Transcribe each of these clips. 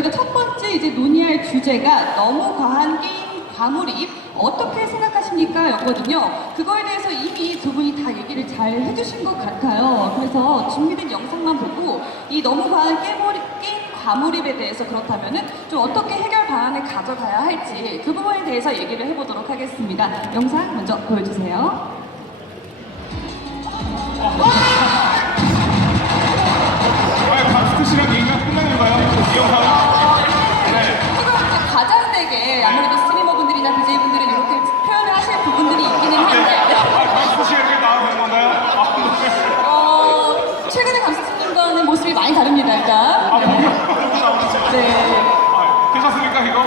저희가 첫 번째 이제 논의할 주제가 너무 과한 게임 과몰입 어떻게 생각하십니까? 였거든요. 그거에 대해서 이미 두 분이 다 얘기를 잘 해주신 것 같아요. 그래서 준비된 영상만 보고 이 너무 과한 게임 과몰입에 대해서 그렇다면은 좀 어떻게 해결 방안을 가져가야 할지 그 부분에 대해서 얘기를 해보도록 하겠습니다. 영상 먼저 보여주세요. 아, 박스트 씨랑 얘기가 끝나는 거예요? 이 영상? 네. 지금 이제 과장되게 아무래도 스트리머분들이나 BJ분들은 이렇게 표현을 하실 부분들이 있기는 한데 아, 박스트 씨가 이렇게 나오는 건가요? 아, 네. 어, 최근에 감스트님과는 모습이 많이 다릅니다 일단 아, 뭐야? 네. 아, 괜찮습니까, 이거?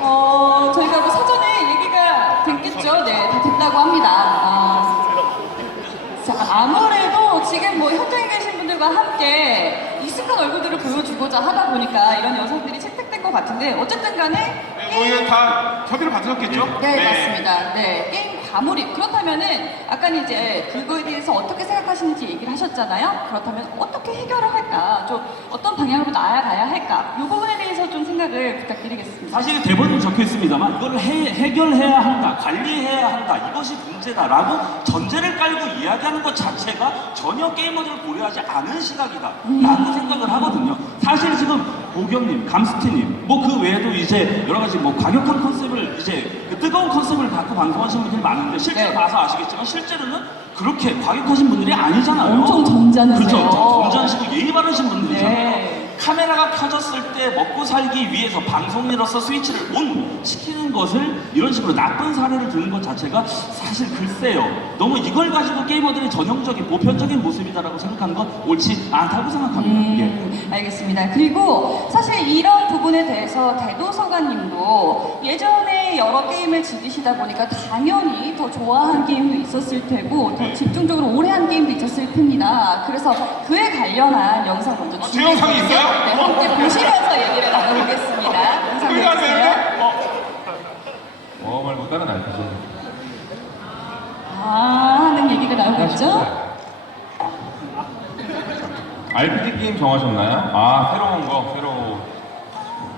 어, 저희가 뭐 사전에 얘기가 됐겠죠 네, 다 됐다고 합니다 아, 자, 아무래도 지금 뭐 현장에 계신 분들과 함께 익숙한 얼굴들을 보여주고자 하다 보니까 이런 영상들이 채택된 것 같은데 어쨌든 간에 네, 저희가 다 협의를 받으셨겠죠? 네, 맞습니다. 네, 게임 과몰입. 그렇다면은 아까 이제 그거에 대해서 어떻게 생각하시는지 얘기를 하셨잖아요. 그렇다면 어떻게 해결을 할까? 좀 어떤 방향으로 나아가야 할까? 이 부분에 대해서 좀 생각을 부탁드리겠습니다. 사실 대본에 적혀 있습니다만 이걸 해, 해결해야 한다, 관리해야 한다, 이것이 문제다라고 전제를 깔고 이야기하는 것 자체가 전혀 게이머들을 고려하지 않은 시각이다라고 생각을 하거든요. 사실 지금 보경님, 감스티님, 뭐 그 외에도 이제 여러 가지 뭐 과격한 컨셉을 이제 그 뜨거운 컨셉을 갖고 방송하시는 분들이 많은데 실제로 네. 봐서 아시겠지만 실제로는 그렇게 과격하신 분들이 아니잖아요. 엄청 점잖으세요. 그렇죠. 점잖으시고 예의 바르신 분들이잖아요. 네. 카메라가 켜졌을 때 먹고 살기 위해서 방송인으로서 스위치를 온 시키는 것을 이런 식으로 나쁜 사례를 드는 것 자체가 사실 글쎄요. 너무 이걸 가지고 게이머들의 전형적인 보편적인 모습이다라고 생각하는 건 옳지 않다고 생각합니다. 예. 음, 알겠습니다. 그리고 사실 이런 부분에 대해서 대도서관님도 예전에 여러 게임을 즐기시다 보니까 당연히 더 좋아하는 게임도 있었을 테고 더 집중적으로 오래 한 게임도 있었을 텐니다. 그래서 그에 관련한 영상 먼저 제 영상이. 있어요? 네, 함께 보시면서 얘기를 나눠보겠습니다. 영상. 되는데? 어, 어 말고 다른 RPG. 아 하는 얘기가 나오고 있죠? RPG 게임 정하셨나요? 아 새로운 거 새로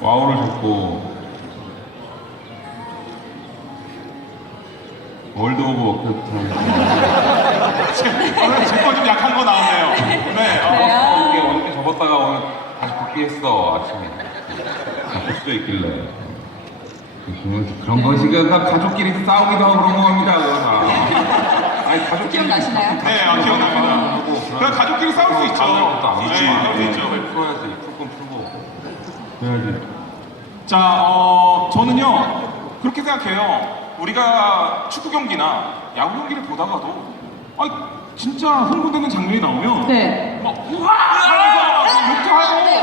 와우를 줬고 월드 오브 워크래프트 오늘 제거 좀 약한 거 나왔네요. 네. 어. 그래요? 이게 어저께 접었다가 오늘 복귀했어 아침에 수도 있길래 그런 것이가 가족끼리 싸우기도 하고 그런 겁니다 그거 다 아니 가족끼리 기억나시나요? 네, 아, 기억납니다. 그냥 가족끼리 싸울 수 있죠. 네, 싸울 수 있죠. 풀어야지 풀건 풀고 그래야지 자, 어, 저는요, 그렇게 생각해요. 우리가 축구 경기나 야구 경기를 보다가도, 아 진짜 흥분되는 장면이 나오면, 네. 막, 우와! 하면서 욕도 하고, 네,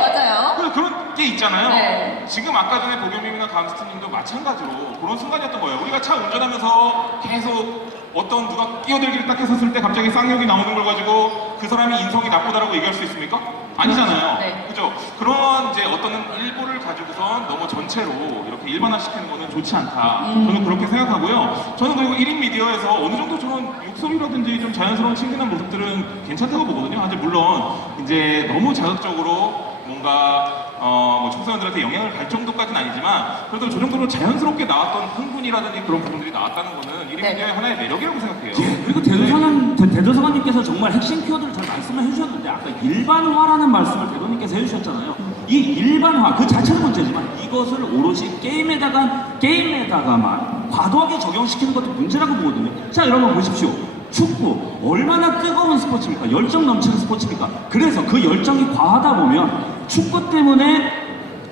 게 있잖아요. 네. 지금 아까 전에 보겸님이나 감스트님도 마찬가지로 그런 순간이었던 거예요. 우리가 차 운전하면서 계속 어떤 누가 끼어들기를 딱 했었을 때 갑자기 쌍욕이 나오는 걸 가지고 그 사람이 인성이 나쁘다라고 얘기할 수 있습니까? 아니잖아요. 네. 그죠? 그런 이제 어떤 일부를 가지고선 너무 전체로 이렇게 일반화시키는 거는 좋지 않다. 음. 저는 그렇게 생각하고요. 저는 그리고 1인 미디어에서 어느 정도 저런 육소리라든지 좀 자연스러운 친근한 모습들은 괜찮다고 보거든요. 하지만 물론 이제 너무 자극적으로 뭔가 어 뭐 청소년들한테 영향을 갈 정도까지는 아니지만 그래도 저 정도로 자연스럽게 나왔던 흥분이라든지 그런 부분들이 나왔다는 거는 1인 네. 미디어의 하나의 매력이라고 생각해요. 예, 그리고 대도서관, 대- 대도서관님께서 정말 핵심 키워드를 잘 말씀을 해주셨는데 아까 일반화라는 말씀을 대도님께서 해주셨잖아요. 이 일반화 그 자체는 문제지만 이것을 오롯이 게임에다가 게임에다가만 과도하게 적용시키는 것도 문제라고 보거든요. 자 여러분 보십시오. 축구 얼마나 뜨거운 스포츠입니까? 열정 넘치는 스포츠입니까? 그래서 그 열정이 과하다 보면 축구 때문에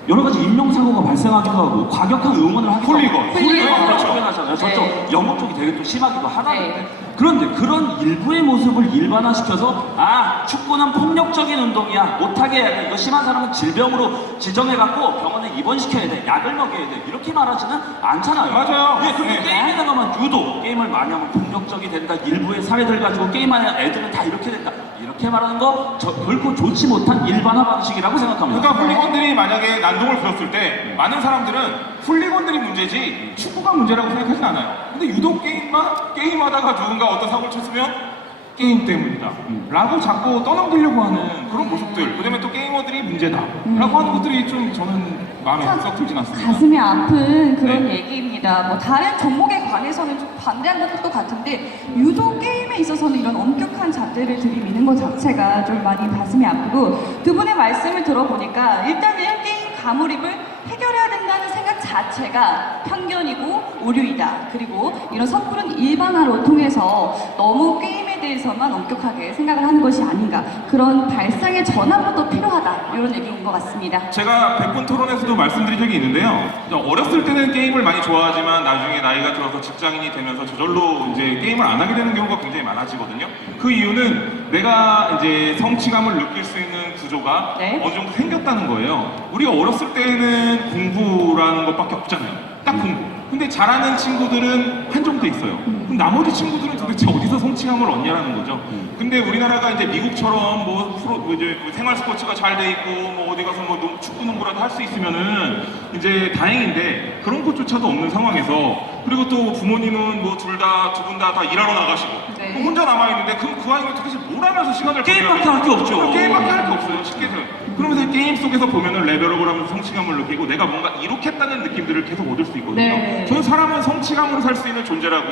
여러 가지 인명사고가 발생하기도 하고 과격한 응원을 하기도 홀리건. 하고 홀리건. 그렇죠. 표현하잖아요. 저쪽 네. 영어 쪽이 되게 또 심하기도 하다는데 네. 그런데 그런 일부의 모습을 일반화시켜서 아 축구는 폭력적인 운동이야 못하게 해야 돼 이거 심한 사람은 질병으로 지정해갖고 병원에 입원시켜야 돼 약을 먹여야 돼 이렇게 말하지는 않잖아요 맞아요. 예, 그리고 네. 게임에다가 만 유독 게임을 많이 하면 폭력적이 된다 일부의 사례들 가지고 게임하는 애들은 다 이렇게 된다 이렇게 말하는 거 저, 결코 좋지 못한 일반화 방식이라고 생각합니다 그러니까 훌리건들이 만약에 난동을 부렸을 때 많은 사람들은 훌리건들이 문제지 축구가 문제라고 생각하진 않아요. 근데 유독 게임만 게임하다가 누군가 어떤 사고를 쳤으면 게임 때문이다. 라고 자꾸 떠넘기려고 하는 그런 모습들. 그다음에 또 게이머들이 문제다. 라고 하는 것들이 좀 저는 마음에 썩 들진 않습니다. 가슴이 아픈 그런 네. 얘기입니다. 뭐 다른 종목에 관해서는 좀 반대한 것도 같은데 유독 게임 에 있어서는 이런 엄격한 잣대를 들이미는 것 자체가 좀 많이 가슴이 아프고 두 분의 말씀을 들어보니까 일단은 게임 가몰입을 해결 해야 된다는 생각 자체가 편견이고 오류이다. 그리고 이런 섣부른 일반화로 통해서 너무 게임에 대해서만 엄격하게 생각을 하는 것이 아닌가. 그런 발상의 전환부터 필요하다. 이런 얘기인 것 같습니다. 제가 백분 토론에서도 말씀드린 적이 있는데요. 어렸을 때는 게임을 많이 좋아하지만 나중에 나이가 들어서 직장인이 되면서 저절로 이제 게임을 안 하게 되는 경우가 굉장히 많아지거든요. 그 이유는 내가 이제 성취감을 느낄 수 있는 구조가 네. 어느 정도 생겼다는 거예요. 우리가 어렸을 때는 공부 라는 것밖에 없잖아요. 딱 공부. 근데 잘하는 친구들은 한정돼 있어요. 그럼 나머지 친구들은 도대체 어디서 성취감을 얻냐라는 거죠. 근데 우리나라가 이제 미국처럼 뭐 프로 뭐 이제 뭐 생활 스포츠가 잘 돼 있고 뭐 어디 가서 뭐 농- 축구 농구라도 할 수 있으면은 이제 다행인데 그런 것조차도 없는 상황에서 그리고 또 부모님은 뭐 둘 다 두 분 다 다 일하러 나가시고 네. 그럼 혼자 남아 있는데 그럼 그 아이는 도대체 뭘 하면서 시간을 게임밖에 할게 없죠. 그럼 게임밖에 할 게 없어요. 쉽게 해서. 그러면서 게임 속에서 보면은 레벨업을 하면서 성취감을 느끼고 내가 뭔가 이룩했다는 느낌들을 계속 얻을 수 있거든요. 네. 저는 사람은 성취감으로 살 수 있는 존재라고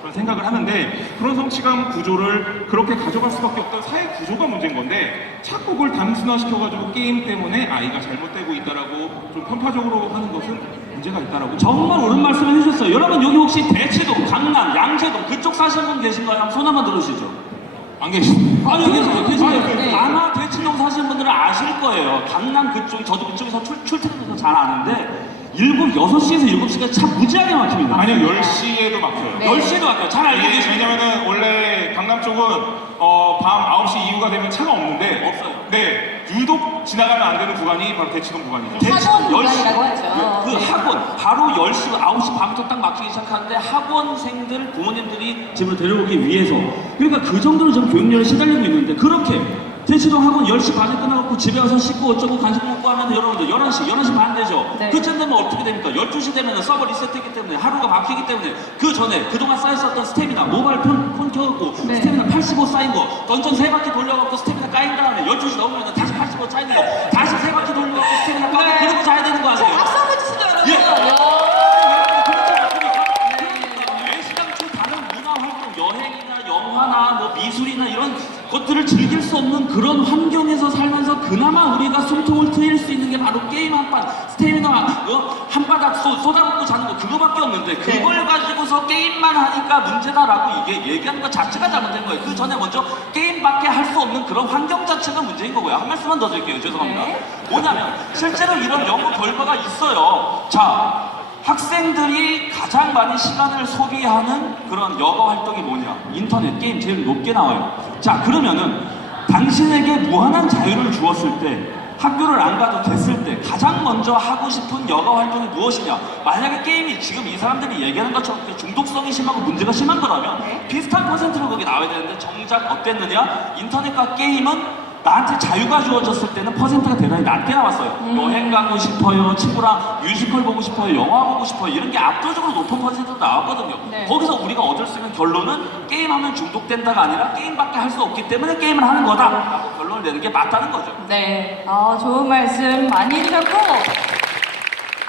저는 생각을 하는데 그런 성취감 구조를 그렇게 가져 갈 수밖에 없던 사회 구조가 문제인 건데 자꾸 그걸 단순화시켜가지고 게임 때문에 아이가 잘못되고 있다라고 좀 편파적으로 하는 것은 문제가 있다라고 정말 옳은 말씀을 해주셨어요. 여러분 여기 혹시 대치동, 강남, 양재동 그쪽 사시는 분 계신가요? 한번 손 한번 들어주시죠. 안 계십니다. 아니 계세요, 계세요. 네. 아마 대치동 사시는 분들은 아실 거예요. 강남 그쪽이 저도 그쪽에서 출, 출퇴근해서 잘 아는데 일곱 여섯 시에서 일곱 시가 참 무지하게 막힙니다. 아니요 10시에도 막혀요. 네. 10시에도 막혀요. 잘 알고 계시죠? 왜냐면은 원래 쪽은 어, 밤 9시 이후가 되면 차가 없는데 없어요. 네 유독 지나가면 안 되는 구간이 바로 대치동 구간이죠. 대치동 학원 10시. 구간이라고 하죠. 그 네. 학원 바로 10시, 9시 반부터 딱 막히기 시작하는데 학원생들 부모님들이 집으로 데려오기 위해서 그러니까 그 정도로 지금 교육열에 시달리고 있는데 그렇게 대치동 학원 10시 반에 끝나고 집에 와서 씻고 어쩌고 간식 먹고 하면 여러분들 11시, 11시 반 되죠? 네. 그쯤 되면 어떻게 됩니까? 12시 되면 서버 리셋되기 때문에 하루가 막히기 때문에 그 전에 그동안 쌓였었던 스태미나 모바일 폰, 폰 켜갖고 네. 스태미나 85 쌓인 거 던전 세 바퀴 돌려갖고 스태미나 까인 다음에 12시 넘으면 다시 85 쌓이는 거 다시 세 바퀴 돌려갖고 스태미나 까고 네. 그러고 자야 되는 거 자, 아니에요? 박수 한번 주시죠, 여러분. 예. 야. 외시장초 다른 문화 활동, 여행이나 영화나 뭐 미술이나 이런 것들을 즐길 수 없는 그런 환경에서 살면서 그나마 우리가 숨통을 트일 수 있는 게 바로 게임 한 판, 스태미나 어? 한 바닥 쏟- 쏟아붓고 자는 거 그거밖에 없는데 그걸 가지고서 게임만 하니까 문제다라고 이게 얘기하는 것 자체가 잘못된 거예요. 그 전에 먼저 게임밖에 할 수 없는 그런 환경 자체가 문제인 거고요. 한 말씀만 더 드릴게요. 죄송합니다. 네. 뭐냐면 실제로 이런 연구 결과가 있어요. 자, 학생들이 가장 많이 시간을 소비하는 그런 여가 활동이 뭐냐? 인터넷 게임 제일 높게 나와요. 자, 그러면은 당신에게 무한한 자유를 주었을 때 학교를 안 가도 됐을 때 가장 먼저 하고 싶은 여가 활동이 무엇이냐? 만약에 게임이 지금 이 사람들이 얘기하는 것처럼 그 중독성이 심하고 문제가 심한 거라면 네. 비슷한 퍼센트로 거기 나와야 되는데 정작 어땠느냐? 인터넷과 게임은 나한테 자유가 주어졌을 때는 퍼센트가 대단히 낮게 나왔어요. 음. 여행 가고 싶어요, 친구랑 뮤지컬 보고 싶어요, 영화 보고 싶어요 이런 게 압도적으로 높은 퍼센트로 나왔거든요. 네. 거기서 우리가 얻을 수 있는 결론은 게임하면 중독된다가 아니라 게임밖에 할 수 없기 때문에 게임을 하는 거다라고 결론을 내는 게 맞다는 거죠. 네, 아, 좋은 말씀 많이 해주셨고